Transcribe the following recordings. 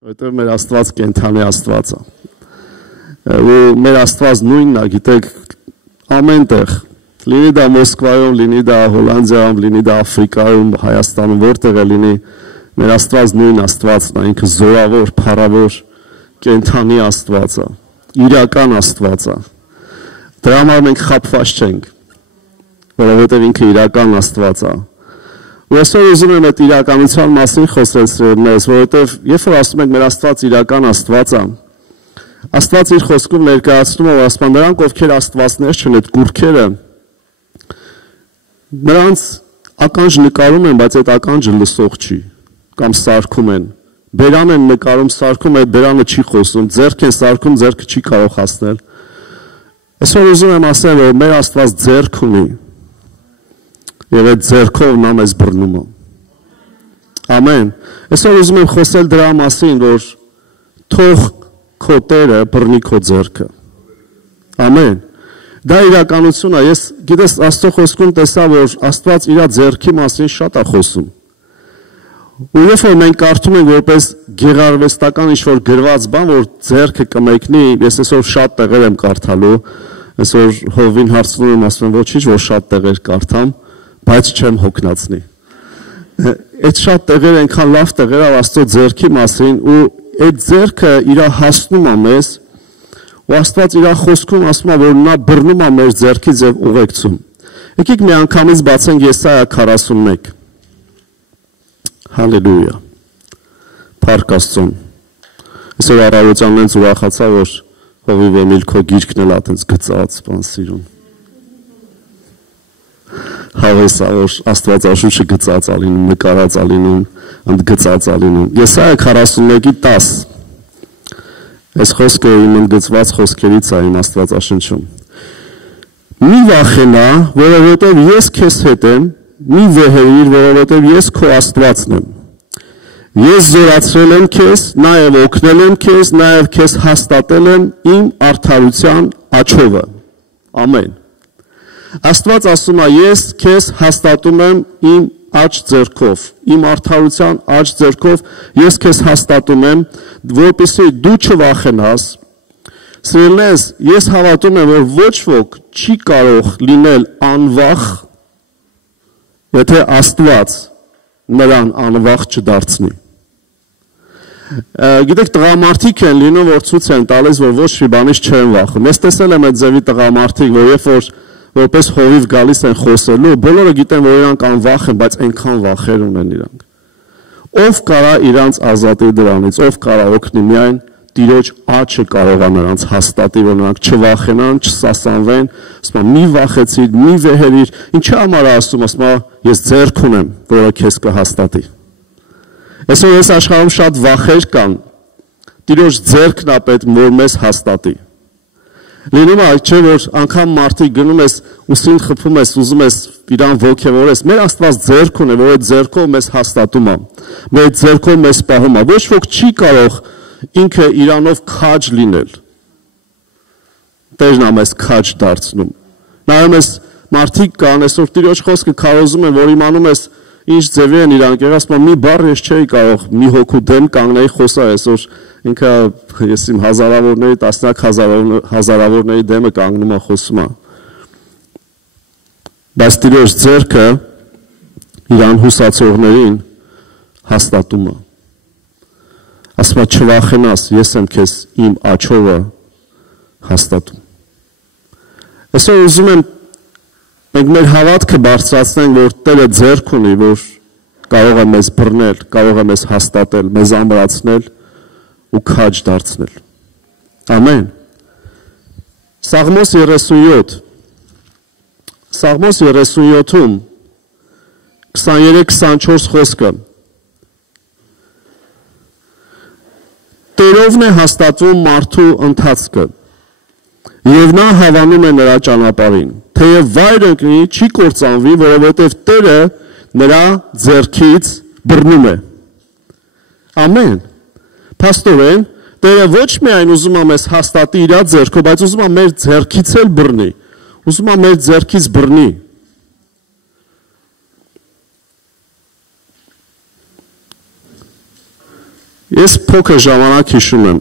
Որտեղ մեր Աստված կենթանի Աստված է։ Ու մեր Աստված նույնն է, գիտեք, ամենտեղ, լինի դա Մոսկվայում, լինի դա Հոլանդիայում, լինի դա Աֆրիկայում, Հայաստանում, որտեղ է լինի, մեր Աստված նույն Աստվածն է, ինքը զորավոր, փառավոր, կենթանի Աստված է, իրական Աստված է։ Դրա համար մենք խաբված չենք, որովհետև ինքը իրական Աստված է։ Ու այսօր ուզում եմ այդ իրականության մասին խոսել սիրելիներս, որովհետև երբ որ ասում ենք մեր Աստված իրական Աստված է, Աստված իր խոսքում ներկայացնում է, որ ասում նրանք, ովքեր աստվածներ չեն, այդ կուռքերը, նրանց ականջ նկարում են, բայց այդ ականջը լսող չի, կամ սարքում են, բերան են նկարում, սարքում, այդ բերանը չի խոսում, ձեռք են սարքում, ձեռքը չի կարող հասնել։ Այսօր ուզում եմ ասել, որ մեր Աստված ձեռք ունի, և այդ ձեռքով նա մեզ բռնում է։ Ամեն։ Այսօր ուզում եմ խոսել դրա մասին, որ թող քո Տերը բռնի քո ձեռքը։ Ամեն։ Դա իրականություն է։ Ես գիտես Աստծո խոսքում տեսա, որ Աստված իր ձեռքի մասին շատ է խոսում։ Ու երբ որ մենք կարդում ենք որպես գեղարվեստական ինչ-որ գրված բան, որ ձեռքը կմեկնի, ես այսօր շատ տեղեր եմ կարդալու, այսօր Հովին հարցնում եմ, ասում եմ, ոչինչ, որ շատ տեղեր կարդամ, բայց չեմ հոգնածնի։ Այդ շատ տեղեր այնքան լավ տեղեր ավ Աստծո ձեռքի մասին ու այդ ձեռքը իր հասնում է մեզ ու Աստված իր խոսքում ասում է, որ նա բռնում է մեր ձեռքից եւ ուղեկցում։ Եկեք մի անգամից բացենք Եսայա 41։ Հալելույա։ Փառք Աստծուն։ Այսօր առավոտյան ինձ ուրախացա, որ Հովիվ Էմիլ քո գիրքն էլ այդպես գծած բան սիրուն։ Հավես որ Աստվածաշունչը գծած ալինում, նկարած ալինում, ընդգծած ալինում։ Եսայա 41:10 Այս խոսքը իմ ընդգծված խոսքերից է իմ Աստվածաշնչում։ Մի վախենա, որովհետև ես քեզ հետ եմ, մի վեհերիր, որովհետև ես քո Աստվածն եմ։ Ես զորացրել եմ քեզ, նաև օգնել եմ քեզ, նաև քեզ հաստատել եմ իմ արդարության աջովը։ Ամեն։ Աստված ասում է, ես քեզ հաստատում եմ իմ աջ ձեռքով, իմ արդարության աջ ձեռքով, ես քեզ հաստատում եմ, որպեսզի դու չվախենաս։ Սիրելիներս, ես հավատում եմ, որ ոչ ոք չի կարող լինել անվախ, եթե Աստված նրան անվախ չդարձնի։ Գիտեք, տղամարդիկ են լինում, որ ցույց են տալիս, որ ոչ մի բանից չեն վախում։ Ես տեսել եմ այդ ձևի տղամարդիկ, որ երբ որ որպես հովիվ գալիս են խոսելու, բոլորը գիտեն, որ իրանք անվախ են, բայց այնքան վախեր ունեն իրանք։ Ով կարա իրանց ազատի դրանից, ով կարա օգնի, միայն Տիրոջ աչքը կարող է նրանց հաստատի, որ նրանք չվախենան, չսասանվեն, ասում մի վախեցիր, մի վեհերիր, ինչի համար է ասում, ասում ես ձեռք ունեմ, որը քեզ կհաստատի։ Այսօր այս աշխարհում շատ վախեր կան, Տիրոջ ձեռքն է պետք, որ մեզ հաստատի։ Լինում է, չէ, որ անգամ մարդիկ գնում ես, ուսին խփում ես, ուզում ես իրան ոգևորես, մեր Աստված ձեռք ունի, որ այդ ձեռքով մեզ հաստատում է, մեր ձեռքով մեզ պահում է, ոչ ոք չի կարող ինքը իրանով քաջ լինել, Տերն է մեզ քաջ դարձնում, նայում ես մարդիկ կան, այսօր Տիրոջ խոսքը քարոզում են, որ իմանում ես ինչ ձևի են իրանք, ասում մի բառ ես չէի կարող, մի հոգու դեմ կանգնեի խոսալ, այսօր ինքը ես իմ հազարավորների, տասնյակ հազարավորների դեմը կանգնում է խոսում է։ Բայց Տիրոջ ձեռքը իրան հուսացողներին հաստատում է։ Ասում է չվախենաս, ես եմ քեզ իմ աջովը հաստատում։ Այսօր ուզում եմ մենք մեր հավատքը բարձրացնենք, որ Տերը ձեռք ունի, որ կարող է մեզ բռնել, կարող է մեզ հաստատել, մեզ ամրացնել ու քաջ դարձնել։ Ամեն։ Սաղմոս 37 Սաղմոս 37-ում 23-24 խոսքը Տերովն է հաստատվում մարդու ընթացքը և նա հավանում է նրա ճանապարհին, թեև վայր ընկնի, չի կործանվի, որովհետև Տերը նրա ձեռքից բռնում է։ Ամեն։ Փաստորեն, Տերը ոչ միայն ուզում է մեզ հաստատի իր ձեռքով, բայց ուզում է մեր ձեռքից էլ բռնի, ուզում է մեր ձեռքից բռնի։ Ես փոքր ժամանակ հիշում եմ,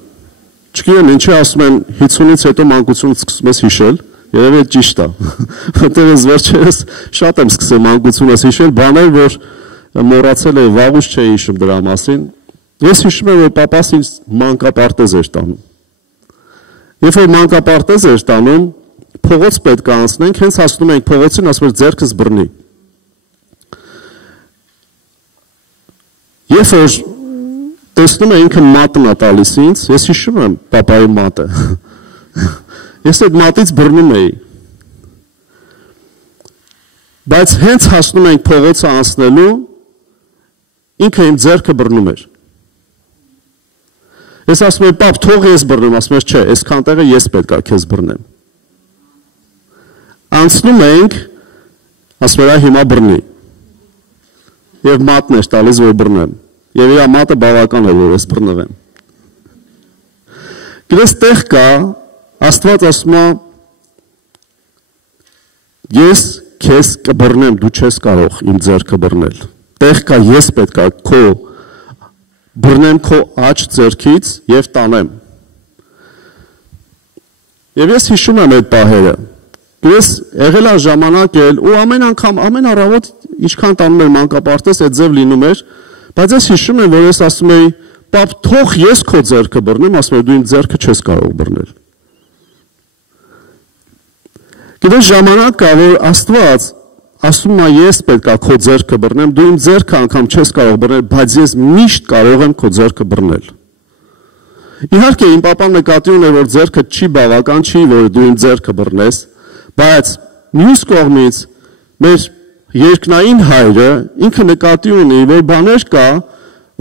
չգիտեմ ինչի ասում են 50-ից հետո մանկությունից սկսում ես հիշել, երևի ճիշտ է, որտեղ ես վերջերս շատ եմ սկսել մանկությունից հիշել, բաներ, որ մոռացել եմ, վաղուց չէի հիշում դրա մասին, ես հիշում եմ, որ պապաս ինձ մանկապարտեզ էր տանում, երբ որ մանկապարտեզ էր տանում, փողոց պետք է անցնենք, հենց հասնում ենք փողոցին, ասում էր ձեռքս բռնի, երբ որ տեսնում եմ ինքը մատն է տալիս ինձ, ես հիշում եմ պապայի մատը, ես այդ մատից բռնում էի, բայց հենց հասնում ենք փողոցը անցնելու, ինքը իմ ձեռքը բռնում էր, ես ասում եմ պապ թող ես բռնեմ, ասում եմ չէ, այսքան տեղը ես պետք է քեզ բռնեմ, անցնում ենք, ասում եմ հիմա բռնի, և մատն էր տալիս, որ բռնեմ, և իր մատը բավական է, որ ես բռնվեմ, գիտես տեղ կա, Աստված ասում է, ես քեզ կբռնեմ, դու չես կարող իմ ձեռքը բռնել, տեղ կա ես պետք է քո բռնեմ քո աջ ձեռքից և տանեմ, և ես հիշում եմ այդ պահերը, ես եղել է ժամանակ էլ, ու ամեն անգամ, ամեն առավոտ, ինչքան տանում էր մանկապարտեզ, այդ ձև լինում էր, բայց ես հիշում եմ, որ ես ասում էի, պապ, թող ես քո ձեռքը բռնեմ, ասում եմ, դու իմ ձեռքը չես կարող բռնել։ Գիտես ժամանակ կա, որ Աստված ասում է, ես պետք է քո ձեռքը բռնեմ, դու իմ ձեռքը անգամ չես կարող բռնել, բայց ես միշտ կարող եմ քո ձեռքը բռնել։ Իհարկե, իմ պապան նկատի ուներ, որ ձեռքը չի բավական, չի, որ դու իմ ձեռքը բռնես, բայց մյուս կողմից մեր երկնային հայրը ինքը նկատի ունի, որ բաներ կա,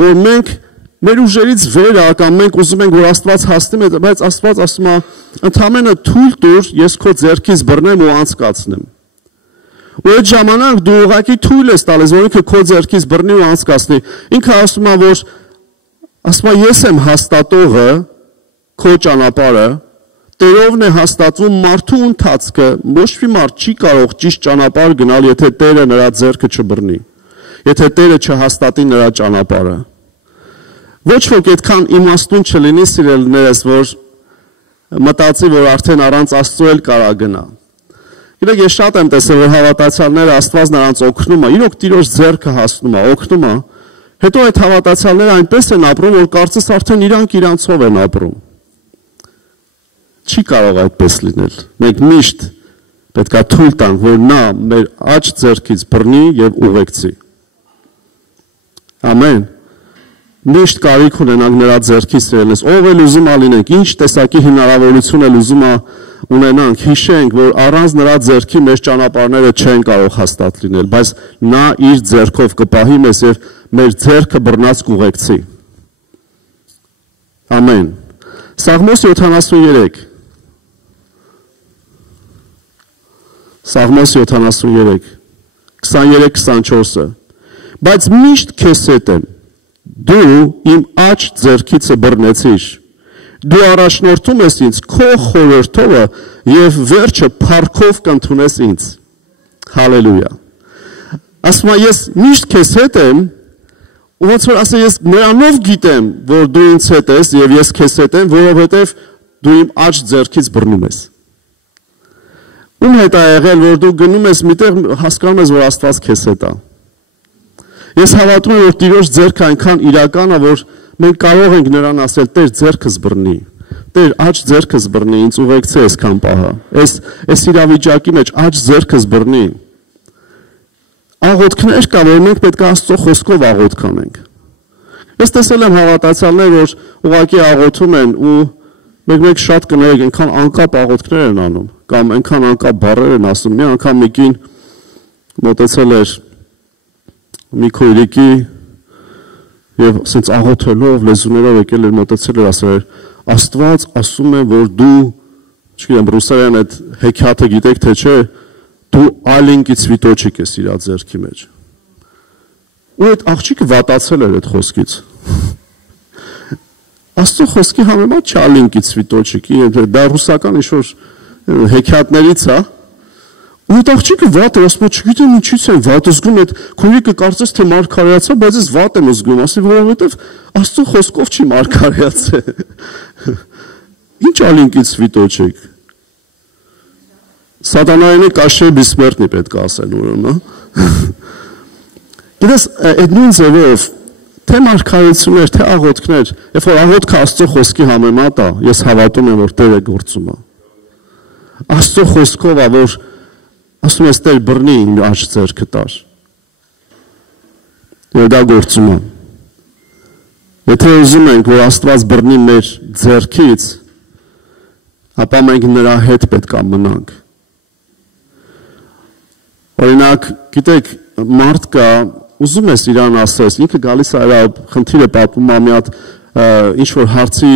որ մենք մեր ուժերից վեր կամ մենք ուզում ենք, որ Աստված հասնի, բայց Աստված ասում է, ընդամենը թույլ տուր, ես քո ձեռքից բռնեմ ու անցկացնեմ։ Ու այդ ժամանակ դու ուղղակի թույլ ես տալիս, որ ինքը քո ձեռքից բռնի ու անցկացնի։ Ինքը ասում է, որ ասում է, ես եմ հաստատողը, քո ճանապարհը, Տերովն է հաստատվում մարդու ընթացքը, ոչ մի մարդ չի կարող ճիշտ ճանապարհ գնալ, եթե Տերը նրա ձեռքը չբռնի, եթե Տերը չհաստատի նրա ճանապարհը։ Ոչ ոք այդքան իմաստուն չլինի սիրելիներս, որ մտածի, որ արդեն առանց Աստծո էլ կարա գնա։ Գիտեք, ես շատ եմ տեսել, որ հավատացյալները Աստված նրանց օգնում է, իրոք Տիրոջ ձեռքը հասնում է, օգնում է, հետո այդ հավատացյալները այնպես են ապրում, որ կարծես արդեն իրանք իրանցով են ապրում։ Չի կարող այդպես լինել։ Մենք միշտ պետք է թույլ տանք, որ նա մեր աջ ձեռքից բռնի և ուղեկցի։ Ամեն։ Միշտ կարիք ունենանք նրա ձեռքի սիրելիս, ով էլ ուզում է լինենք, ինչ տեսակի հնարավորություն էլ ուզում է ունենանք, հիշենք, որ առանց նրա ձեռքի մեր ճանապարհները չեն կարող հաստատ լինել, բայց նա իր ձեռքով կպահի մեզ և մեր ձեռքը բռնած կուղեկցի։ Ամեն։ Սաղմոս 73 Սաղմոս 73, 23-24-ը, բայց միշտ քեզ հետ եմ, դու իմ աջ ձեռքիցը բռնեցիր, դու առաջնորդում ես ինձ քո խորհրդովը և վերջը փառքով կընդունես ինձ, հալելույա, ասում է ես միշտ քեզ հետ եմ, ու ոնց որ ասե ես նրանով գիտեմ, որ դու ինձ հետ ես և ես քեզ հետ եմ, որովհետև դու իմ աջ ձեռքից բռնում ես։ Ում հետ է եղել, որ դու գնում ես միտեղ հասկանում ես, որ Աստված քեզ հետ է։ Ես հավատում եմ, որ Տիրոջ ձեռքը այնքան իրական է, որ մենք կարող ենք նրան ասել, Տեր ձեռքս բռնի, Տեր աջ ձեռքս բռնի, ինձ ուղեկցի այսքան պահը, այս իրավիճակի մեջ աջ ձեռքս բռնի։ Աղոթքներ կա, որ մենք պետք է Աստծո խոսքով աղոթք անենք։ Ես տեսել եմ հավատացյալներ, որ ուղղակի աղոթում են ու մեկ շատ կներեք, այնքան անկապ աղոթքներ են անում, կամ այնքան անկապ բառեր են ասում, մի անգամ մի կին մոտեցել էր մի քույրիկի և ասենց աղոթելով, լեզուներով եկել էր մոտեցել էր, ասել էր, Աստված ասում է, որ դու, չգիտեմ, ռուսերեն այդ հեքիաթը գիտեք, թե չէ, դու ալինկի ցվիտոչիկ ես իր ձեռքի մեջ։ Ու այդ աղջիկը վատացել էր այդ խոսքից։ Աստծո խոսքի համեմատ չալինկի ցվիտոչիկի, դա ռուսական ինչ-որ հեքիաթներից է, Ու աղջիկը վատ է, ասում է, չգիտեմ ինչից են վատ զգում, այդ քույրիկը կարծես թե մարգարեացա, բայց ես վատ եմ զգում, ասի, որովհետև Աստծո խոսքով չի մարգարեացել։ Ինչ ալինքից վիտոչեք։ Սատանայինը կաշե բիսմերտնի պետք է ասեն ուրեմն, Գիտես, այդ նույն ձևով, թե մարգարեություններ, թե աղոթքներ, երբ որ աղոթքը Աստծո խոսքի համեմատ է, ես հավատում եմ, որ Տերը գործում է։ Աստծո խոսքով է, որ ասում ես Տեր բռնի իմ աջ ձեռքը տար։ Եվ դա գործում է։ Եթե ուզում ենք, որ Աստված բռնի մեր ձեռքից, ապա մենք նրա հետ պետք է մնանք։ Օրինակ, գիտեք, մարդ կա, ուզում ես իրան ասես, ինքը գալիս է այլ խնդիրը պատմում է մի հատ ինչ-որ հարցի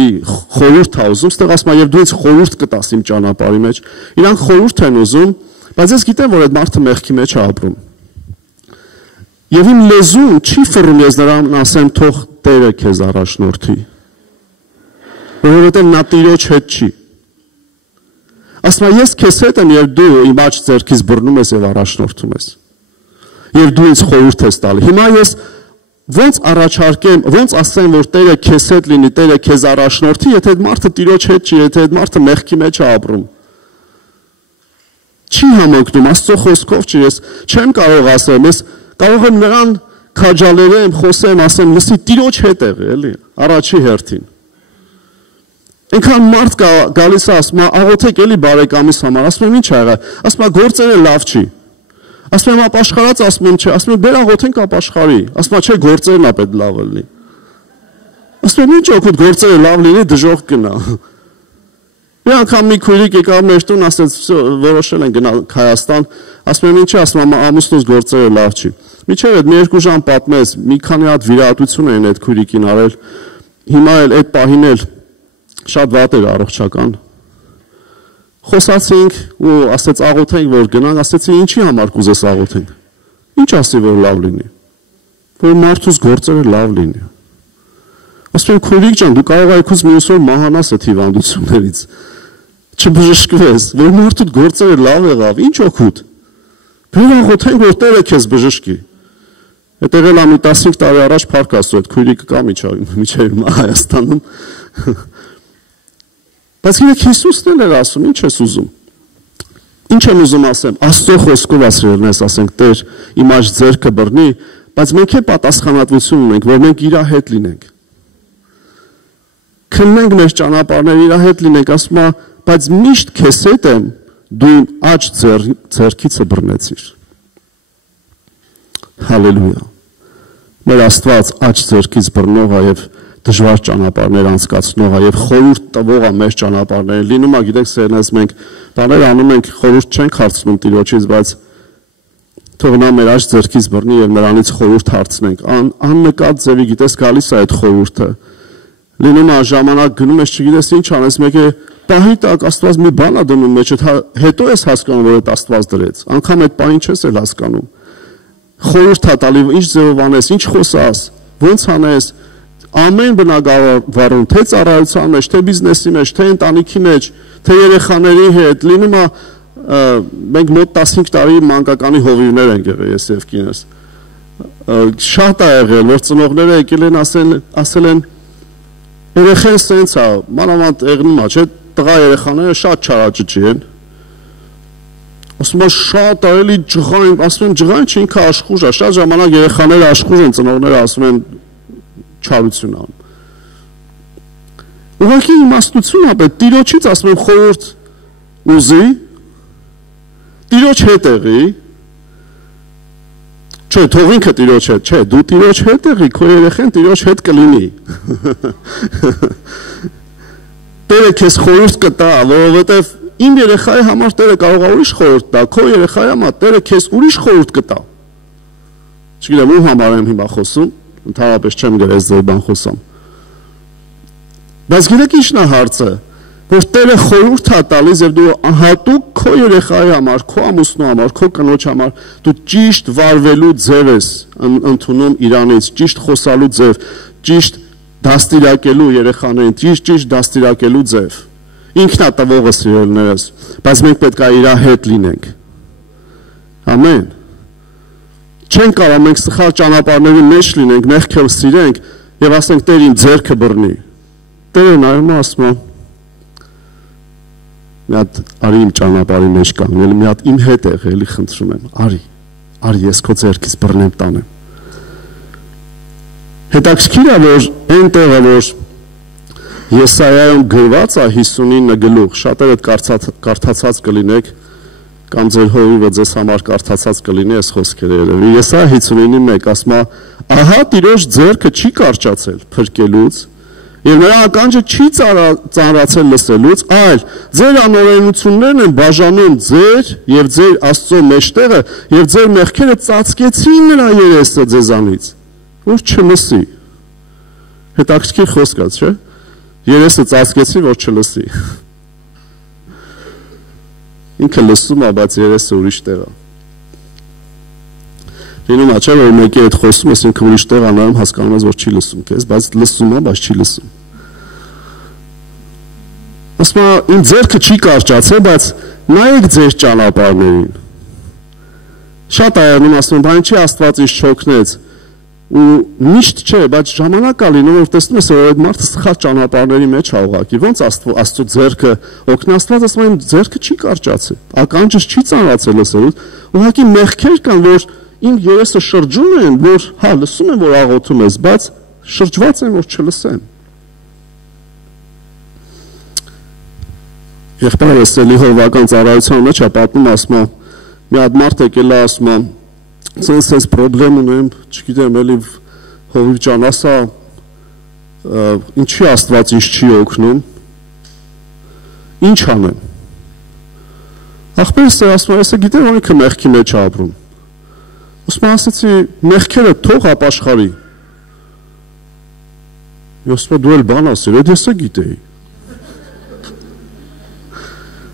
խորհուրդ է ուզում, ստեղ ասում է, և դու ինձ խորհուրդ կտաս իմ ճանապարհի մեջ, իրանք խորհուրդ են ուզում, բայց ես գիտեմ, որ այդ մարդը մեղքի մեջ է ապրում։ Եվ իմ լեզուն չի ֆռում ես նրան ասեմ, թող Տերը քեզ առաջնորդի, որովհետև նա Տիրոջ հետ չի։ Ասում է, ես քեզ հետ եմ, և դու իմ աջ ձեռքից բռնում ես և առաջնորդում ես։ Եվ դու ինձ խորհուրդ ես տալի։ Հիմա ես ոնց առաջարկեմ, ոնց ասեմ, որ Տերը քեզ հետ լինի, Տերը քեզ առաջնորդի, եթե այդ մարդը Տիրոջ հետ չի, եթե այդ մարդը մեղքի մեջ է ապրում։ Չի համընկնում, Աստծո խոսքով չի, ես չեմ կարող ասեմ, ես կարող եմ նրան քաջալերեմ, խոսեմ, ասեմ, լսի Տիրոջ հետ եղի, էլի, առաջի հերթին։ Այնքան մարդ գալիս է, ասում է, աղոթեք էլի բարեկամիս համար, ասում եմ, ինչ ա եղել, ասում է, գործերը լավ չի։ Ասում եմ, ապաշխարած, ասում եմ, չէ, ասում եմ, բեր աղոթենք ապաշխարի, ասում եմ, չէ, գործերն է պետք լավ լինի։ Ասում եմ, ինչ օգուտ գործերը լավ լինի, դժոխք գնա։ Մի անգամ մի քույրիկ եկավ մեր տուն, ասեց, որոշել են գնալ Հայաստան, ասում եմ, ինչ է, ասում եմ, ամուսնուս գործերը լավ չի։ Միջև այդ մի երկու ժամ պատմեց, մի քանի հատ վիրահատություն էին այդ քույրիկին արել, հիմա էլ այդ պահին էլ շատ վատ էր առողջական։ Խոսացինք ու ասեց աղոթենք, որ գնանք, ասեցի ինչի համար կուզես աղոթենք։ Ինչ ասի, որ լավ լինի։ Որ մարդուս գործերը լավ լինի։ Ասում եմ, քույրիկ ջան, դու կարող ես մյուս օր մահանաս այդ հիվանդություններից։ Չբժշկվես, որ մարդուդ գործերը լավ եղավ, ինչ օգուտ։ Բեր աղոթենք, որ Տերը քեզ բժշկի։ Այդ եղել է մի 15 տարի առաջ Փառք Աստծո, այդ քույրիկը կա միջև Հայաստանում։ Բայց գիտեք, Հիսուսն էլ էր ասում, ինչ ես ուզում։ Ինչ եմ ուզում ասեմ, Աստծո խոսքով ասրելն ես, ասենք, Տեր, իմ աջ ձեռքը բռնի, բայց մենք է պատասխանատվություն ունենք, որ մենք իր հետ լինենք։ Քննենք մեր ճանապարհները իր հետ լինենք, ասում է, բայց միշտ քեզ հետ եմ, դու իմ աջ ձեռքիցը բռնեցիր։ Հալելույա։ Մեր Աստված աջ ձեռքից բռնող է եւ դժվար ճանապարհներ անցկացնող է եւ խորհուրդ տվող է մեր ճանապարհներին։ Լինում է, գիտեք, սերնես մենք բաներ անում ենք, խորհուրդ չենք հարցնում Տիրոջից, բայց թող նա մեր աջ ձեռքից բռնի եւ նրանից խորհուրդ հարցնենք։ Աննկատ ձևի, գիտես, գալիս է այդ խորհուրդը։ Լինում է ժամանակ գնում ես, չգիտես ինչ անես, մեկը պահի տակ Աստված մի բան է դնում մեջդ, հետո ես հասկանում, որ այդ Աստված դրեց։ Անկամ այդ պահին չես էլ հասկանում։ Խորհուրդ է տալի, ինչ ձևով անես, ինչ խոսաս, ոնց անես, ամեն բնակավարում, թե ծառայության մեջ, թե բիզնեսի մեջ, թե ընտանիքի մեջ, թե երեխաների հետ, լինում է մենք մոտ 15 տարի մանկականի հովիվներ ենք եղել ես եւ կինս։ Շատ է եղել, որ ծնողները եկել են ասել են երեխեն սենց է, մանավանդ եղնում է, չէ, տղա երեխաները շատ չարաճճի են։ Ասում եմ շատ այելի ջղայն, ասում եմ ջղայն չի ինքը աշխուժ է, շատ ժամանակ երեխաները աշխուժ են, ծնողները ասում են չարություն անում։ Ուղղակի իմաստություն է պետք, Տիրոջից ասում եմ խորհուրդ ուզի, Տիրոջ հետ եղի, չէ, թող ինքը Տիրոջ հետ, չէ, դու Տիրոջ հետ եղի, քո երեխեն Տիրոջ հետ կլինի։ Տերը քեզ խորհուրդ կտա, որովհետև իմ երեխայի համար Տերը կարող է ուրիշ խորհուրդ տա, քո երեխայի համար Տերը քեզ ուրիշ խորհուրդ կտա։ Չգիտեմ, ում համար եմ հիմա խոսում, ընդհանրապես չեմ գրես ձեր բան խոսամ։ Բայց գիտեք ինչն է հարցը, որ Տերը խորհուրդ է տալիս եւ դու հատուկ քո երեխայի համար, քո ամուսնու համար, քո կնոջ համար դու ճիշտ վարվելու ձև ես ընդունում Իրանից, ճիշտ խոսալու ձև, ճիշտ դաստիարակելու երեխաներին, ճիշտ դաստիարակելու ձև։ Ինքն է տվողը սիրելիներս, բայց մենք պետք է իր հետ լինենք։ Ամեն։ Չեն կարող մենք սխալ ճանապարհների մեջ լինենք, մեղքել սիրենք եւ ասենք Տեր իմ ձեռքը բռնի։ Տերը նայում է ասում է մի հատ արի իմ ճանապարհի մեջ կանգնել, մի հատ իմ հետ եղ, էլի խնդրում եմ, արի ես քո ձեռքից բռնեմ տանեմ։ Հետաքրքիր է, որ այն տեղը, որ Եսայայում գրված է 59 գլուխ, շատերը կարդացած կլինեք, կամ ձեր հովիվը ձեզ համար կարդացած կլինի այս խոսքերը երևի։ Եսայա 59:1 ասում է. ահա Տիրոջ ձեռքը չի կարճացել փրկելուց, եւ նրա ականջը չի ծանրացել լսելուց, այլ ձեր անօրենություններն են բաժանում ձեր եւ ձեր Աստծո մեջտեղը, եւ ձեր մեղքերը ծածկեցին նրա երեսը ձեզանից, որ չլսի։ Հետաքրքիր խոսք է, չէ՞։ Երեսը ծածկեցի, որ չլսի։ Ինքը լսում է, բայց երեսը ուրիշ տեղ է։ Լինում է, չէ՞, որ մեկի հետ խոսում ես, ինքը ուրիշ տեղ անայում հասկանում ես, որ չի լսում քեզ, բայց լսում է, բայց չի լսում։ Ասում է, իմ ձեռքը չի կարճացել, բայց նայեք ձեր ճանապարհներին։ Շատ այանում ասում են, բան չի Աստված ինձ չօգնեց։ Ու միշտ չէ, բայց ժամանակ է լինում, որ տեսնում ես, որ այդ մարդը սխալ ճանապարհների մեջ է ուղղակի։ Ոնց Աստծո ձեռքը օգնի, Աստված ասում է, իմ ձեռքը չի կարճացել, ականջս չի ծանրացել լսելուց, ուղղակի մեղքեր կան, որ իմ երեսը շրջում են, որ հա լսում են, որ աղոթում ես, բայց շրջված են, որ չլսեն։ Եղբայրս էլի հովվական ծառայության մեջ է պատմում, ասում է, մի հատ մարդ եկել է, ասում է, sense problem ունեմ, չգիտեմ, էլի հովիվ ջան, ասա, ինչի Աստված ինձ չի օգնում, ինչ անեմ։ Ախպերս ասում է, ես գիտեմ, որ ինքը մեղքի մեջ է ապրում։ Ասում է, ասեցի, մեղքերը թող ապաշխարի։ Ասում է, դու էլ բան ասիր, այդ ես գիտեի։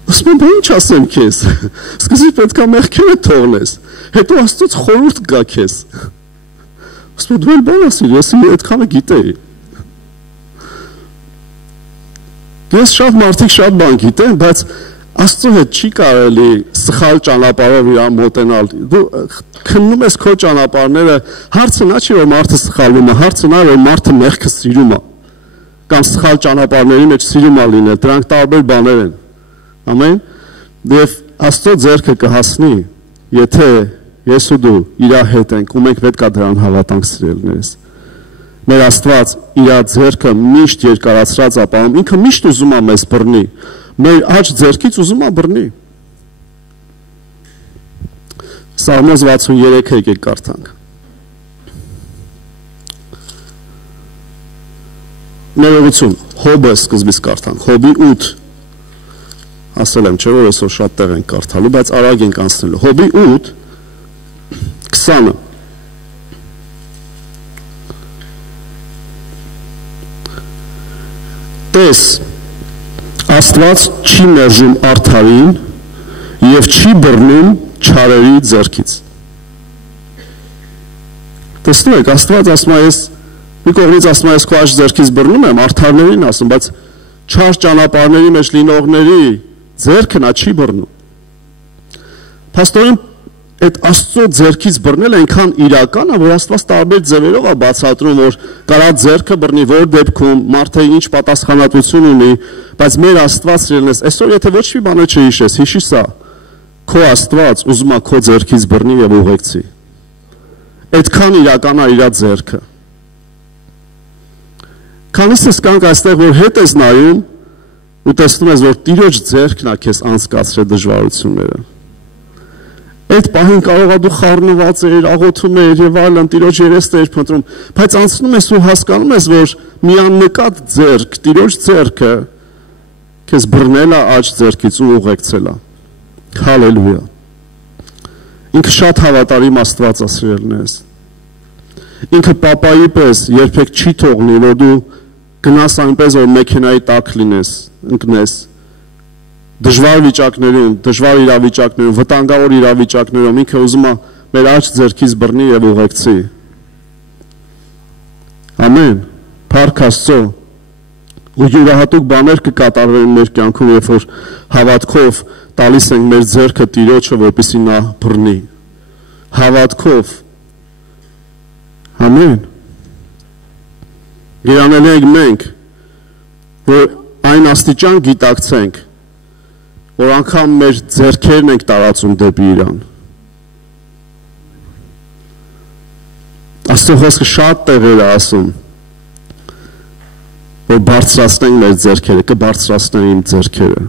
Ասում եմ, ինչ ասեմ քեզ, սկզբից պետք է մեղքերը թողնես, հետո Աստծոց խորհուրդ գա քեզ։ Ասում եմ, դու էլ բան ասիր, ես այդքանը գիտեի։ Ես շատ մարդիկ շատ բան գիտեն, բայց Աստծո հետ չի կարելի սխալ ճանապարհով իրան մոտենալ։ Դու քննում ես քո ճանապարհները, հարցը նա չի, որ մարդը սխալվում է, հարցը նա է, որ մարդը մեղքը սիրում է, կամ սխալ ճանապարհների մեջ սիրում է լինել, դրանք տարբեր բաներ են։ Ամեն։ Եվ Աստծո ձեռքը կհասնի, եթե ես ու դու իր հետ ենք, ու մենք պետք է դրան հավատանք սիրելիներս։ Մեր Աստված իր ձեռքը միշտ երկարացրած ապահում, ինքը միշտ ուզում է մեզ բռնի, մեր աջ ձեռքից ուզում է բռնի։ Սաղմոս 63 եկեք կարդանք։ Ներողություն, Հոբը սկզբից կարդանք, Հոբի 8 ասել եմ, չէ՞ որ այսօր շատ տեղ ենք կարդալու, բայց արագ ենք անցնելու։ Հոբի 8 20 Տես, Աստված չի մերժում արդարին եւ չի բռնում չարերի ձեռքից։ Տեսնում եք, Աստված ասում է, ես մի կողմից ասում է, ես քո աջ ձեռքից բռնում եմ, արդարներին ասում, բայց չար ճանապարհների մեջ լինողների ձեռքը նա չի բռնում։ Փաստորեն այդ Աստծո ձեռքից բռնել այնքան իրական է, որ Աստված տարբեր ձևերով է բացատրում, որ կարա ձեռքը բռնի, որ դեպքում մարդը ինչ պատասխանատվություն ունի, բայց մեր Աստված սիրելիներս, այսօր եթե ոչ մի բանը չհիշես, հիշի սա, քո Աստված ուզում է քո ձեռքից բռնի եւ ուղեկցի։ Այդքան իրական է իր ձեռքը։ Քանիս ես կանք այստեղ, որ հետ ես նայում ու տեսնում ես, որ Տիրոջ ձեռքն է քեզ անցկացրել դժվարությունները։ Այդ պահին կարող է դու խառնված ես, աղոթում ես եւ այլն, Տիրոջ երեսն ես փնտրում, բայց անցնում ես ու հասկանում ես, որ մի աննկատ ձեռք, Տիրոջ ձեռքը քեզ բռնել է աջ ձեռքից ու ուղեկցել է։ Հալելույա։ Ինքը շատ հավատարիմ Աստված է, սիրելիներս։ Ինքը պապայի պես երբեք չի թողնի, որ դու գնաս այնպես, որ մեքենայի տակ լինես, ընկնես, դժվար վիճակներում, դժվար իրավիճակներում, վտանգավոր իրավիճակներում, ինքը ուզում է մեր աջ ձեռքից բռնի եւ ուղեկցի։ Ամեն։ Փառք Աստծո։ Ու յուրահատուկ բաներ կկատարվեն մեր կյանքում, երբ որ հավատքով տալիս ենք մեր ձեռքը Տիրոջը, որպեսզի նա բռնի։ հավատքով։ Ամեն։ Երանել ենք մենք, որ այն աստիճան գիտակցենք, որ անգամ մեր ձեռքերն ենք տարածում դեպի իրան։ Աստծո խոսքը շատ տեղեր է ասում, որ բարձրացնենք մեր ձեռքերը, կբարձրացնենք իմ ձեռքերը։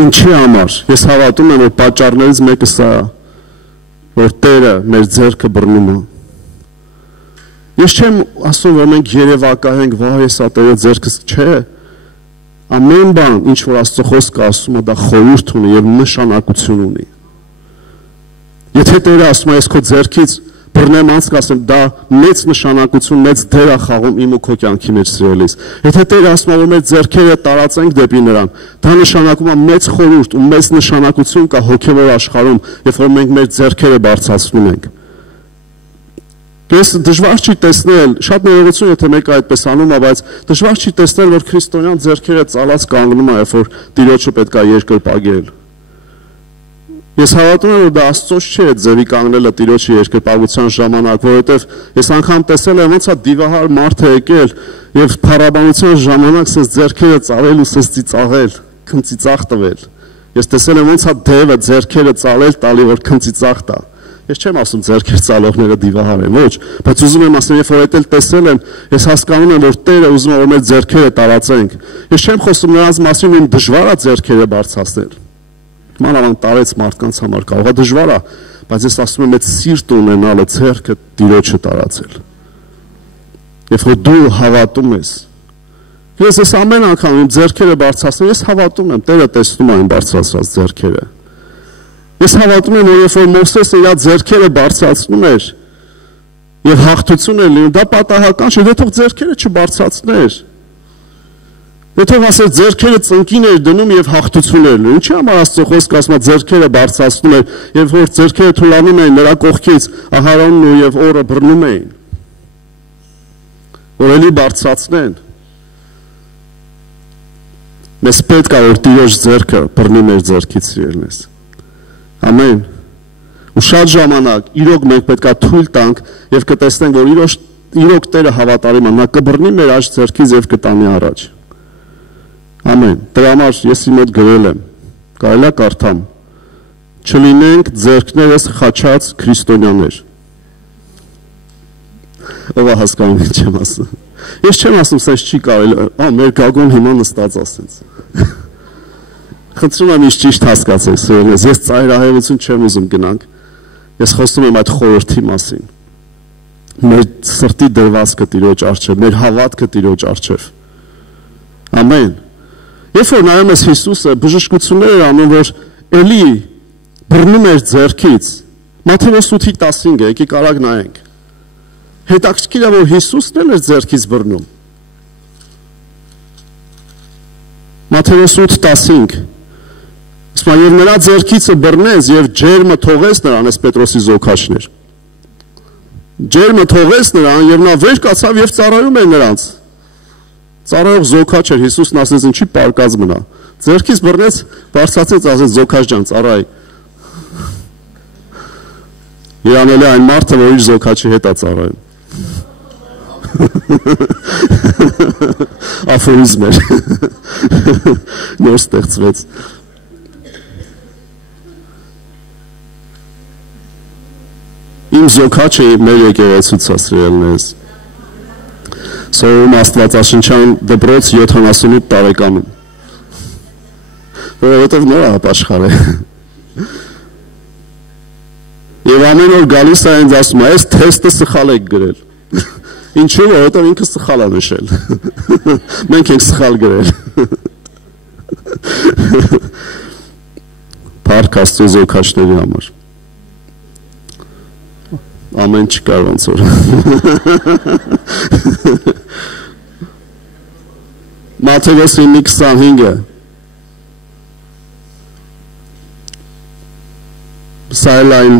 Ինչի համար? Ես հավատում եմ, որ պատճառներից մեկը սա է, որ Տերը մեր ձեռքը բռնում է։ Ես չեմ ասում, որ մենք երևակայենք, վայ, սա Տերը ձեռքս չէ։ Ամեն բան, ինչ որ Աստծո խոսքը ասում է, դա խորհուրդ ունի եւ նշանակություն ունի։ Եթե Տերը ասում է, ես քո ձեռքից բռնեմ անցկացնեմ, դա մեծ նշանակություն, մեծ դեր է խաղում իմ ու քո կյանքի մեջ սիրելիս։ Եթե Տերը ասում է, որ մեր ձեռքերը տարածենք դեպի նրան, դա նշանակում է մեծ խորհուրդ ու մեծ նշանակություն կա հոգևոր աշխարհում, երբ որ մենք մեր ձեռքերը բարձրացնում ենք։ Ես դժվար չի տեսնել, շատ ներողություն եթե մեկը այդպես անում է, բայց դժվար չի տեսնել, որ քրիստոնյան ձեռքերը ծալած կանգնում է, երբ որ Տիրոջը պետք է երկրպագել։ Ես հավատում եմ, որ դա Աստծոց չէ ձևի կանգնելը Տիրոջի երկրպագության ժամանակ, որովհետև ես անգամ տեսել եմ ոնց է դիվահար մարդը եկել եւ փառաբանության ժամանակ սենց ձեռքերը ծալել ու սենց ծիծաղել, քնծիծաղ տվել։ Ես տեսել եմ ոնց է դևը ձեռքերը ծալել տալի, որ քնծիծաղ տա։ Ես չեմ ասում ձեռքեր ծալողները դիվահար են, ոչ, բայց ուզում եմ ասեմ, երբ որ այդ էլ տեսել եմ, ես հասկանում եմ, որ Տերը ուզում է, որ մեր ձեռքերը տարածենք։ Ես չեմ խոսում նրանց մասին, ում դժվար է ձեռքերը բարձրացնել։ Մանավանդ տարեց մարդկանց համար կարող է դժվար է, բայց ես ասում եմ, այդ սիրտ ունենալը ձեռքը Տիրոջը տարածել։ Երբ որ դու հավատում ես, ես ամեն անգամ իմ ձեռքերը բարձրացնում, ես հավատում եմ, Տերը տեսնում է իմ բարձրացրած ձեռքերը։ Ես հավատում եմ, որ երբ որ Մովսեսը իր ձեռքերը բարձրացնում էր եւ հաղթություն էր լինում, դա պատահական չէ, դե թող ձեռքերը չբարձրացներ։ Դե թող ասեր ձեռքերը ծնկին էր դնում եւ հաղթություն էր լինում։ Ինչի՞ համար Աստծո խոսքը ասում է ձեռքերը բարձրացնում էր, եւ որ ձեռքերը թուլանում էին նրա կողքից, Ահարոնն ու եւ Օրը բռնում էին։ Որ էլի բարձրացնեն։ Մեզ պետք է որ Տիրոջ ձեռքը բռնի մեր ձեռքից իրենից։ Ամեն։ Ու շատ ժամանակ իրոք մենք պետք է թույլ տանք եւ կտեսնենք, որ իրոք Տերը հավատարիմ է, նա կբռնի մեր աջ ձեռքից եւ կտանի առաջ։ Ամեն։ Դրա համար ես իմ մոտ գրել եմ, կարելի է կարդամ. չլինենք ձեռքներս խաչած քրիստոնյաներ։ Ով է հասկանում ինչ եմ ասում։ Ես չեմ ասում, սենց չի կարելի, մեր գագոն հիմա նստած ասենց։ Խնդրում եմ ինձ ճիշտ հասկացեք, սիրելիներ, ես ծայրահեղություն չեմ ուզում գնանք, ես խոսում եմ այդ խորհրդի մասին, մեր սրտի դրվածքը Տիրոջ առջև, մեր հավատքը Տիրոջ առջև, ամեն, երբ որ նայում ես Հիսուսը, բժշկություններ էր անում, որ էլի բռնում էր ձեռքից, Մատթեոս 8:15, եկի կարակ նայենք, հետաքրքիր է, որ Հիսուսն էլ էր ձեռքից բռնում, Մատթեոս 8:15 Եվ նրա ձեռքիցը բռնեց եւ ջերմը թողեց նրան, այս Պետրոսի զոքաչն էր։ Ջերմը թողեց նրան եւ նա վեր կացավ եւ ծառայում էր նրանց։ Ծառայող զոքաչ էր, Հիսուսն ասեց, ինչի պարկած մնա։ Ձեռքից բռնեց, բարձրացեց, ասեց զոքաչ ջան, ծառայ։ Երանել է այն մարդը, որ իր զոքաչի հետ է ծառայում։ Աֆորիզմ էր։ Նոր ստեղծվեց։ Իմ զոքաչը մեր եկեղեցուց է սիրելիներս։ Սովորում Աստվածաշնչյան դպրոց 78 տարեկանում։ Որովհետև նոր ապաշխար է։ Եվ ամեն օր գալիս է ինձ ասում է, այս թեստը սխալ եք գրել։ Ինչու՞, որովհետև ինքը սխալ է նշել։ Մենք ենք սխալ գրել։ Փառք Աստծո զոքաչների համար։ Ամեն չկար ոնց որ։ Մատթեոս 9:25 Սա այն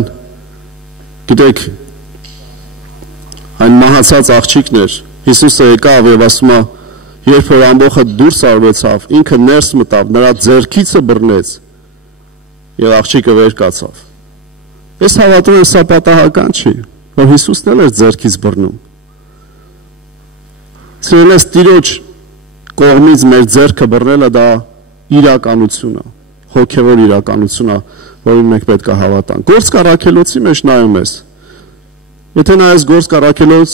գիտեք այն մահացած աղջիկն էր Հիսուսը եկավ եւ ասում է երբ որ ամբողջը դուրս արվեցավ ինքը ներս մտավ նրա ձեռքիցը բռնեց եւ աղջիկը վեր կացավ։ Ես հավատում եմ, սա պատահական չի, որ Հիսուսն էլ էր ձեռքից բռնում։ Սիրելիս, Տիրոջ կողմից մեր ձեռքը բռնելը դա իրականություն է, հոգևոր իրականություն է, որին մենք պետք է հավատանք։ Գործ Առաքելոցի մեջ նայում ես։ Եթե նայես Գործ Առաքելոց,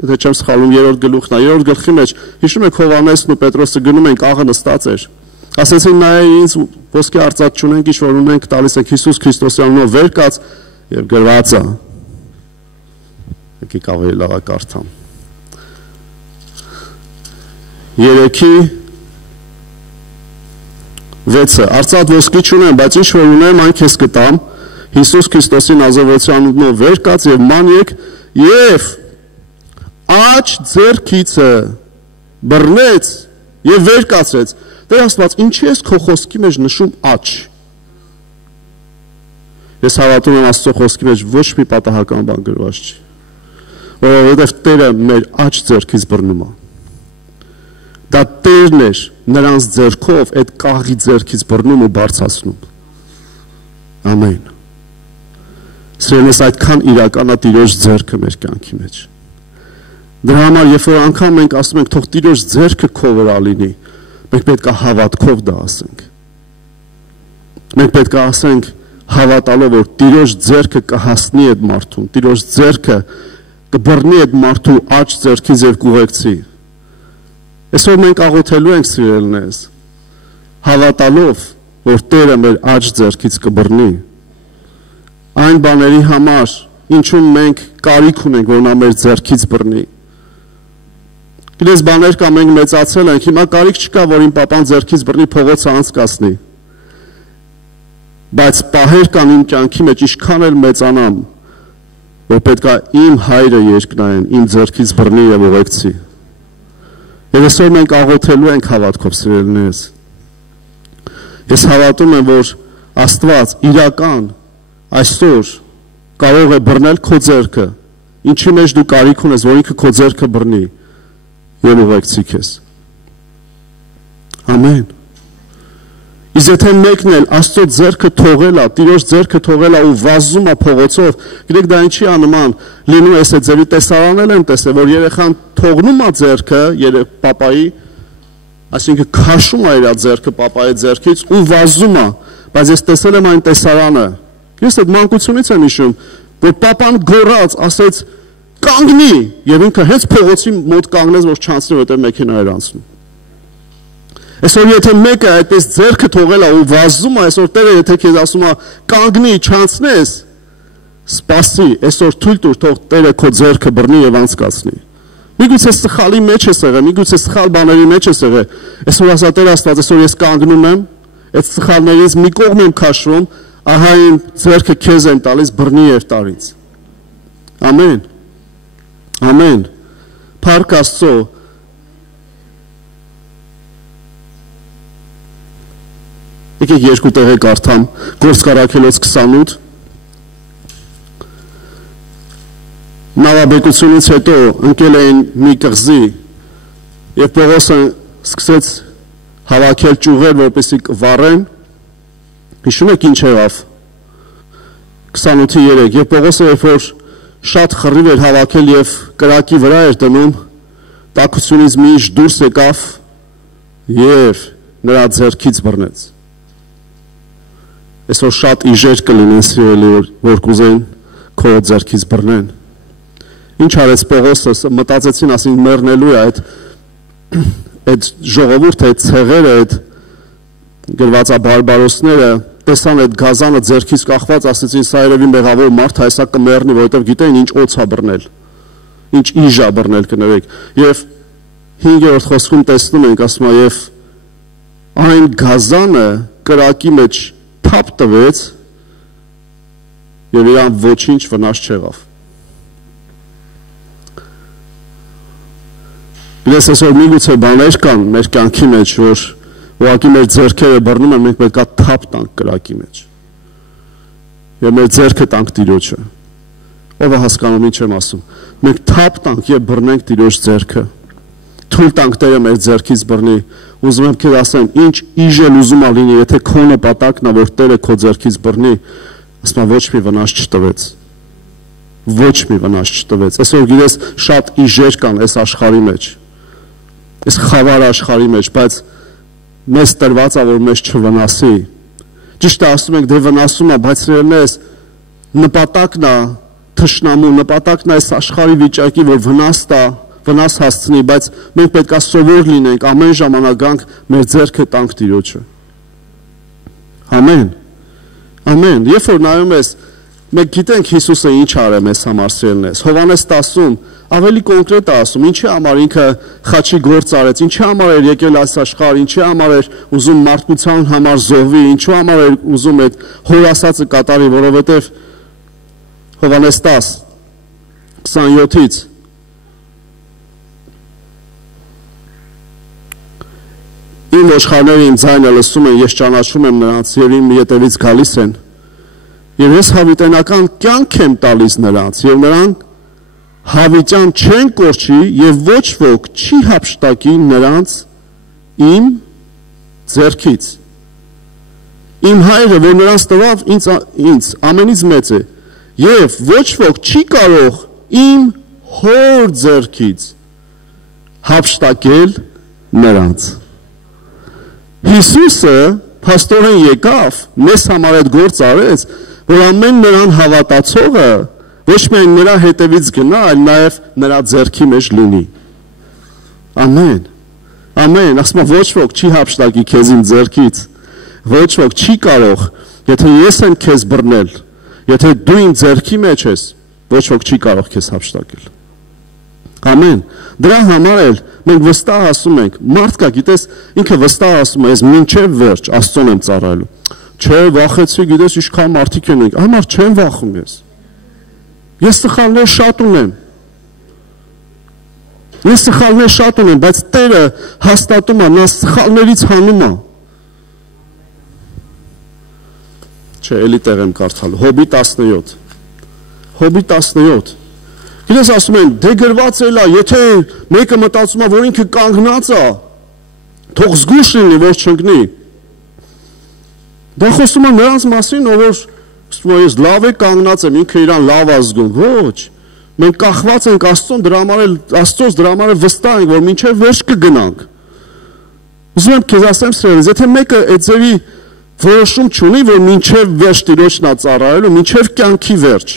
եթե չեմ սխալվում, 3-րդ գլուխն է, 3-րդ գլխի մեջ, հիշում եք Հովհաննեսն ու Պետրոսը գնում են, աղը նստած էր։ Ասեցին նայե ինձ ոսկե արծաթ չունենք, ինչ որ ունենք, տալիս եք Հիսուս Քրիստոսի անունով վեր կաց եւ գրված է։ Եկեք ավելի լավ կարդամ։ 3:6 Արծաթ ոսկի չունեմ, բայց ինչ որ ունեմ, այն քեզ կտամ, Հիսուս Քրիստոսի նազարեթյան անունով վեր կաց եւ ման եկ եւ աջ ձեռքիցը բռնեց եւ վեր կացրեց։ Տեր Աստված, ինչի ես քո խոսքի մեջ նշում աջ։ Ես հավատում եմ Աստծո խոսքի մեջ ոչ մի պատահական բան գրված չի, որովհետեւ Տերը մեր աջ ձեռքից բռնում է։ Դա Տերն էր նրանց ձեռքով այդ կաղի ձեռքից բռնում ու բարձրացնում։ Ամեն։ Սիրելիս, այդքան իրական է Տիրոջ ձեռքը մեր կյանքի մեջ։ Դրա համար, երբ որ անգամ մենք ասում ենք, թող Տիրոջ ձեռքը քո վրա լինի, մենք պետք է հավատքով դա ասենք։ Մենք պետք է ասենք հավատալով, որ Տիրոջ ձեռքը կհասնի այդ մարդուն, Տիրոջ ձեռքը կբռնի այդ մարդու աջ ձեռքից եւ կուղեկցի։ Այսօր մենք աղոթելու ենք, սիրելիներս, հավատալով, որ Տերը մեր աջ ձեռքից կբռնի այն բաների համար, ինչում մենք կարիք ունենք, որ նա մեր ձեռքից բռնի։ Գիտես, բաներ կա, մենք մեծացել ենք, հիմա կարիք չկա, որ իմ պապան ձեռքից բռնի, փողոցը անցկացնի։ Բայց պահեր կան իմ կյանքի մեջ, ինչքան էլ մեծանամ, որ պետք է իմ հայրը երկնային, իմ ձեռքից բռնի եւ ուղեկցի։ Եվ այսօր մենք աղոթելու ենք հավատքով, սիրելիներս։ Ես հավատում եմ, որ Աստված իրական այսօր կարող է բռնել քո ձեռքը, ինչի մեջ դու կարիք ունես, որ ինքը քո ձեռքը բռնի եւ ուղեկցի քեզ։ Ամեն։ Իսկ եթե մեկն էլ Աստծո ձեռքը թողել է, Տիրոջ ձեռքը թողել է ու վազում է փողոցով, գիտեք դա ինչի է նման, լինում է այս ձևի տեսարանել եմ տեսել, որ երեխան թողնում է ձեռքը, պապայի, այսինքն քաշում է իր ձեռքը պապայի ձեռքից ու վազում է, բայց ես տեսել եմ այն տեսարանը։ Ես այդ մանկությունից եմ հիշում, որ պապան գոռաց, ասեց կանգնի, եւ ինքը հենց փողոցի մոտ կանգնեց, որ չանցնի, որտեղ մեքենա էր անցնում։ Այսօր եթե մեկը այդպես ձեռքը թողել է ու վազում է, այսօր Տերը եթե քեզ ասում է կանգնի, չանցնես, սպասի, այսօր թույլ տուր, թող Տերը քո ձեռքը բռնի եւ անցկացնի։ Միգուցե սխալի մեջ ես եղել, միգուցե սխալ բաների մեջ ես եղել։ Այսօր ասա Տեր Աստված, այսօր ես կանգնում եմ, այդ սխալներից մի կողմ եմ քաշվում, ահա իմ ձեռքը քեզ եմ տալիս բռնի եւ տարից։ Ամեն։ Ամեն։ Փառք Աստծո։ Եկեք երկու տեղ կարդամ, Գործ Առաքելոց 28 Նավաբեկությունից հետո ընկել էին մի կղզի եւ Պողոսը սկսեց հավաքել ճյուղեր, որպեսզի վառեն։ Հիշում եք ինչ եղավ 28:3 եւ Պողոսը երբ որ շատ խռիվ էր հավաքել եւ կրակի վրա էր դնում, տաքությունից մի ինչ դուրս եկավ եւ նրա ձեռքից բռնեց։ Այսօր շատ իժեր կլինեն սիրելի, որ կուզեն քո ձեռքից բռնեն։ Ինչ արեց Պողոսը, մտածեցին, ասին մեռնելու է այդ ժողովուրդը, այդ ցեղերը, այդ գրվածա բարբարոսները, տեսան այդ գազանը ձեռքից կախված, ասեցին սա երևի մեղավոր մարդ, այսա կմեռնի, որովհետև գիտեն ինչ օձ է բռնել, ինչ իժ է բռնել, կներեք։ Եվ 5-րդ խոսքում տեսնում ենք, ասում է, եւ այն գազանը կրակի մեջ թափ տվեց եւ իրան ոչինչ վնաս չեղավ։ Ես այսօր միգուցե բաներ կան մեր կյանքի մեջ, որ ուղղակի մեր ձեռքերը բռնում են, մենք պետք է թափ տանք կրակի մեջ։ Եվ մեր ձեռքը տանք Տիրոջը։ Ով է հասկանում ինչ եմ ասում։ Մենք թափ տանք եւ բռնենք Տիրոջ ձեռքը։ թույլ տանք Տերը մեր ձեռքից բռնի։ Ուզում եմ քեզ ասեմ, ինչ իժել ուզում ա լինի, եթե քո նպատակն է, որ Տերը քո ձեռքից բռնի, ասում եմ ոչ մի վնաս չտվեց։ Ոչ մի վնաս չտվեց։ Այսօր գիտես շատ իժեր կան այս աշխարհի մեջ։ Այս խավար աշխարհի մեջ, բայց մեզ տրված է, որ մեզ չվնասի։ Ճիշտ է ասում ենք, դե վնասում է, բայց սիրելիներս նպատակն է թշնամու, նպատակն է այս աշխարհի վիճակի, որ վնաս հասցնի, բայց մենք պետք է սովոր լինենք, ամեն ժամանակ գանք մեր ձեռքը տանք Տիրոջը։ Ամեն։ Ամեն։ Երբ որ նայում ես, մենք գիտենք Հիսուսը ինչ արել մեզ համար սիրելիներս։ Հովհաննես 10-ում ավելի կոնկրետ է ասում, ինչի համար ինքը խաչի գործ արեց, ինչի համար էր եկել այս աշխարհ, ինչի համար էր ուզում մարդկության համար զոհվի, ինչու համար էր ուզում այդ հոր ասածը կատարի, որովհետև Հովհաննես 10:27-ից Իմ ոչխարները իմ ձայնը լսում են, ես ճանաչում եմ նրանց եւ իմ ետևից գալիս են։ Եվ ես հավիտենական կյանք եմ տալիս նրանց եւ նրան հավիտյան չեն կորչի եւ ոչ ոք չի հափշտակի նրանց իմ ձեռքից։ Իմ հայրը, որ նրանց տվավ, ինձ ամենից մեծ է եւ ոչ ոք չի կարող իմ հոր ձեռքից հափշտակել նրանց։ Հիսուսը փաստորեն եկավ, մեզ համար այդ գործ արեց, որ ամեն նրան հավատացողը ոչ միայն նրա հետևից գնա, այլ նաև նրա ձեռքի մեջ լինի։ Ամեն։ Ամեն, ասում եմ, ոչ ոք չի հափշտակի քեզ իմ ձեռքից, ոչ ոք չի կարող, եթե ես եմ քեզ բռնել, եթե դու իմ ձեռքի մեջ ես, ոչ ոք չի կարող քեզ հափշտակել։ Ամեն։ Դրա համար էլ մենք վստահ ասում ենք, մարդ կա, գիտես, ինքը վստահ ասում է, ես մինչև վերջ Աստծուն եմ ծառայելու։ Չէ, վախեցի, գիտես, ինչքան մարդիկ են եք։ Այ մարդ չեմ վախում ես։ Ես սխալներ շատ ունեմ։ Ես սխալներ շատ ունեմ, բայց Տերը հաստատում է, նա սխալներից հանում է։ Չէ, էլի տեղ եմ կարդալու։ Հոբի 17։ Հոբի 17։ Գիտես ասում են, դե գրված էլա, եթե մեկը մտածում է, որ ինքը կանգնած է, թող զգուշ լինի, որ չընկնի։ Դա խոսում է նրանց մասին, ով որ ասում է, ես լավ է կանգնած եմ, ինքը իրան լավ է զգում։ Ոչ։ Մենք կախված ենք Աստծուն, դրա համար էլ Աստծոց դրա համար էլ վստահ ենք, որ մինչև վերջ կգնանք։ Ուզում եմ քեզ ասեմ սրելիս, եթե մեկը այդ ձևի որոշում չունի, որ մինչև վերջ Տիրոջն է ծառայելու, մինչև կյանքի վերջ,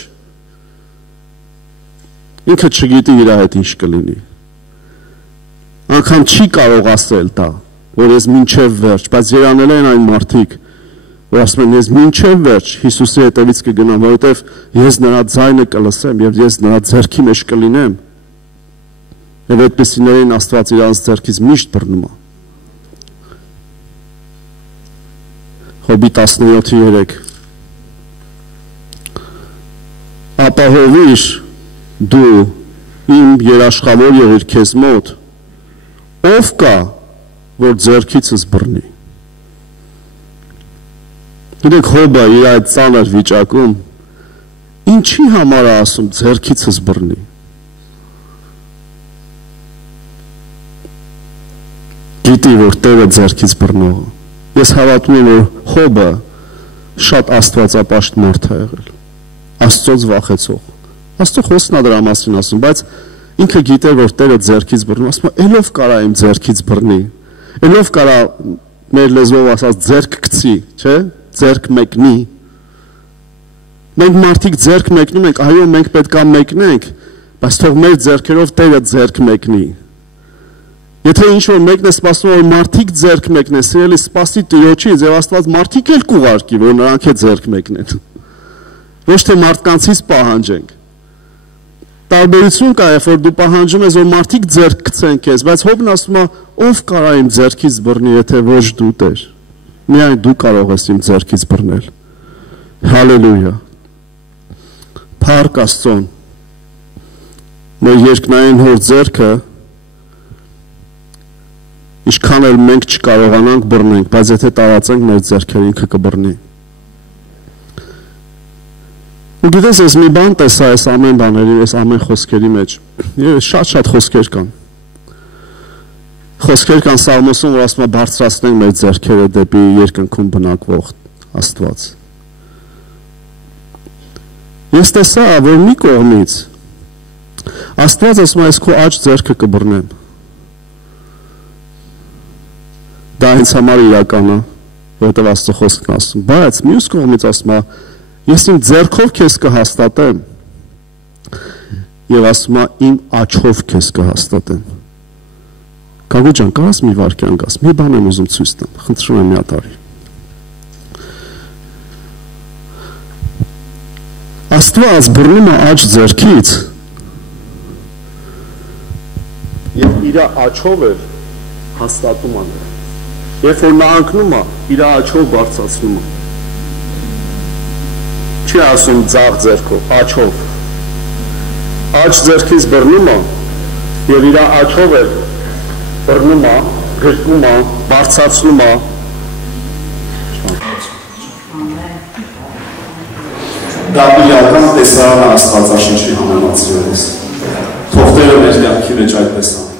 ինքը չգիտի իր հետ ինչ կլինի։ Անգամ չի կարող ասել դա, որ ես մինչև վերջ, բայց երանել են այն մարդիկ, որ ասում են, ես մինչև վերջ Հիսուսի հետևից կգնամ, որովհետև ես նրա ձայնը կլսեմ եւ ես նրա ձեռքի մեջ կլինեմ։ Եվ այդպիսիներին Աստված իրանց ձեռքից միշտ բռնում է։ Հոբի 17:3 Ապահովիր դու իմ երաշխավոր եղիր քեզ մոտ, ով կա, որ ձեռքիցս բռնի։ Գիտեք Հոբը իր այդ ծանր վիճակում ինչի համար է ասում ձեռքիցս բռնի։ Գիտի, որ Տերը ձեռքից բռնողը։ Ես հավատում եմ, որ Հոբը շատ աստվածապաշտ մարդ է եղել, Աստծոց վախեցող։ Աստծո խոսքն է դրա մասին ասում, բայց ինքը գիտեր, որ Տերը ձեռքից բռնում, ասում է, «Էլով կարա իմ ձեռքից բռնի, էլով կարա մեր լեզվով ասած ձեռք գցի, չէ, ձեռք մեկնի»։ Մենք մարդիկ ձեռք մեկնում ենք, այո, մենք պետք է մեկնենք, բայց թող մեր ձեռքերով Տերը ձեռք մեկնի։ Եթե ինչ-որ մեկն է սպասում, որ մարդիկ ձեռք մեկնեն, սիրելի սպասի Տիրոջից, եւ Աստված մարդիկ էլ կուղարկի, որ նրանք է ձեռք մեկնեն։ Ոչ թե մարդկանցից պահանջենք։ Տարբերություն կա, երբ որ դու պահանջում ես, որ մարդիկ ձեռք գցեն քեզ, բայց Հոբն ասում է, ով կարա իմ ձեռքից բռնի, եթե ոչ դու Տեր։ Միայն դու կարող ես իմ ձեռքից բռնել։ Հալելույա։ Փառք Աստծուն։ Մեր երկնային Հոր ձեռքը ինչքան էլ մենք չկարողանանք բռնենք, բայց եթե տարածենք մեր ձեռքերը, ինքը կբռնի։ Ու գիտես, ես մի բան տեսա այս ամեն բաների, այս ամեն խոսքերի մեջ, շատ խոսքեր կան։ Խոսքեր կան Սաղմոսում, որ ասում է բարձրացնենք մեր ձեռքերը դեպի երկնքում բնակվող Աստված։ Ես տեսա, որ մի կողմից Աստված ասում է, ես քո աջ ձեռքը կբռնեմ։ Դա ինձ համար իրական է, որովհետև Աստծո խոսքն ասում, բայց մյուս կողմից ասում է, ես իմ ձեռքով քեզ կհաստատեմ եւ ասում է իմ աչով քեզ կհաստատեմ։ Գագիկ ջան, կարաս մի վարքյան գաս, մի բան եմ ուզում ցույց տամ, խնդրում եմ մի հատ արի։ Աստված բռնում է աջ ձեռքից եւ իր աչով է հաստատում ան։ Երբ որ նա անկնում է, իր աչով բարձրացնում է։ Չի ասում ձախ ձեռքով, աչով։ Աջ ձեռքից բռնում է եւ իր աչով է բռնում է, գրկում է, բարձրացնում է։ Դա բիլիական տեսարանը Աստվածաշնչի համեմատությունից։ Թող Տերը մեր կյանքի մեջ այդպես անի։